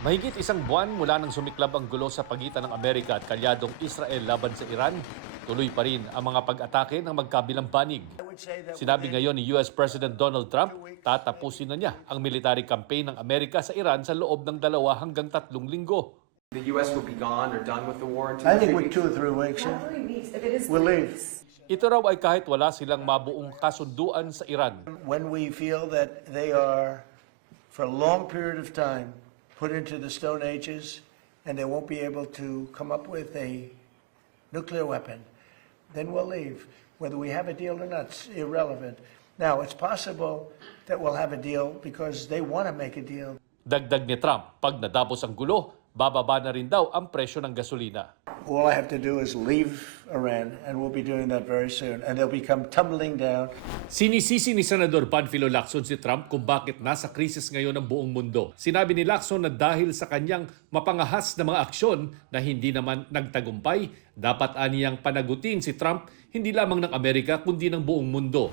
Mahigit isang buwan mula nang sumiklab ang gulo sa pagitan ng Amerika at kalyadong Israel laban sa Iran, tuloy pa rin ang mga pag-atake ng magkabilang banig. Sinabi ngayon ni US President Donald Trump, tatapusin na niya ang military campaign ng Amerika sa Iran sa loob ng 2 hanggang 3 linggo. The U.S. will be gone or done with the war in 2 I or think 3 with weeks? 2 or 3 weeks, Not 3 weeks. If it is we'll 3 leave. weeks. Ito raw ay kahit wala silang mabuong kasunduan sa Iran. When we feel that they are, for a long period of time, put into the Stone Ages and they won't be able to come up with a nuclear weapon, then we'll leave. Whether we have a deal or not, it's irrelevant. Now, it's possible that we'll have a deal because they want to make a deal. Dagdag ni Trump, pag nadapos ang gulo, bababa na rin daw ang presyo ng gasolina. All I have to do is leave Iran, and we'll be doing that very soon, and they'll become tumbling down. Sinisisi ni Senador Panfilo Lacson si Trump kung bakit nasa krisis ngayon ang buong mundo. Sinabi ni Lacson na dahil sa kanyang mapangahas na mga aksyon na hindi naman nagtagumpay, dapat aniyang panagutin si Trump hindi lamang ng Amerika kundi ng buong mundo.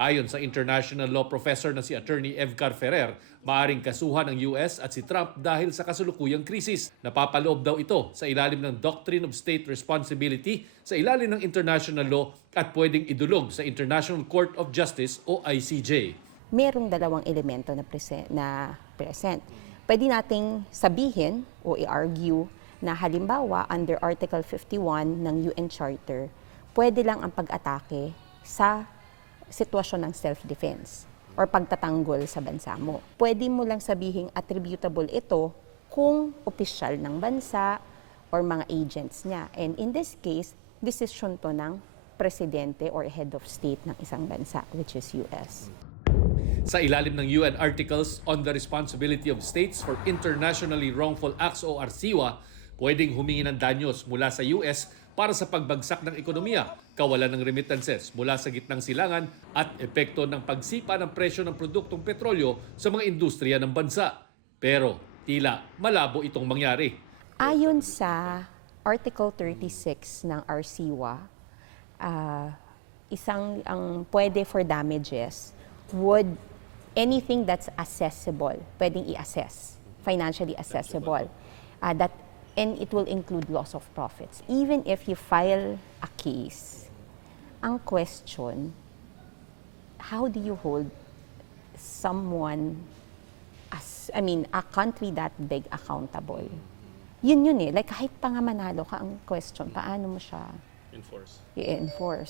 Ayon sa international law professor na si Attorney Evcar Ferrer, maaring kasuhan ng US at si Trump dahil sa kasulukuyang krisis. Napapaloob daw ito sa ilalim ng Doctrine of State Responsibility, sa ilalim ng international law at pwedeng idulog sa International Court of Justice o ICJ. Merong dalawang elemento na present. Pwede nating sabihin o i-argue na halimbawa under Article 51 ng UN Charter, pwede lang ang pag-atake sa sitwasyon ng self-defense or pagtatanggol sa bansa mo. Pwede mo lang sabihing attributable ito kung opisyal ng bansa or mga agents niya. And in this case, decision to ng presidente or head of state ng isang bansa, which is US. Sa ilalim ng UN Articles on the Responsibility of States for Internationally Wrongful Acts o RCWA, pwedeng humingi ng danyos mula sa US para sa pagbagsak ng ekonomiya, kawalan ng remittances mula sa gitnang silangan at epekto ng pagsipa ng presyo ng produktong petrolyo sa mga industriya ng bansa. Pero tila malabo itong mangyari. Ayon sa Article 36 ng RCWA, isang ang pwede for damages would anything that's accessible, pwedeng i-assess, financially accessible. And it will include loss of profits. Even if you file a case, ang question, how do you hold someone, a country that big accountable? Yun eh. Like kahit pa nga manalo ka, ang question, paano mo siya i-enforce?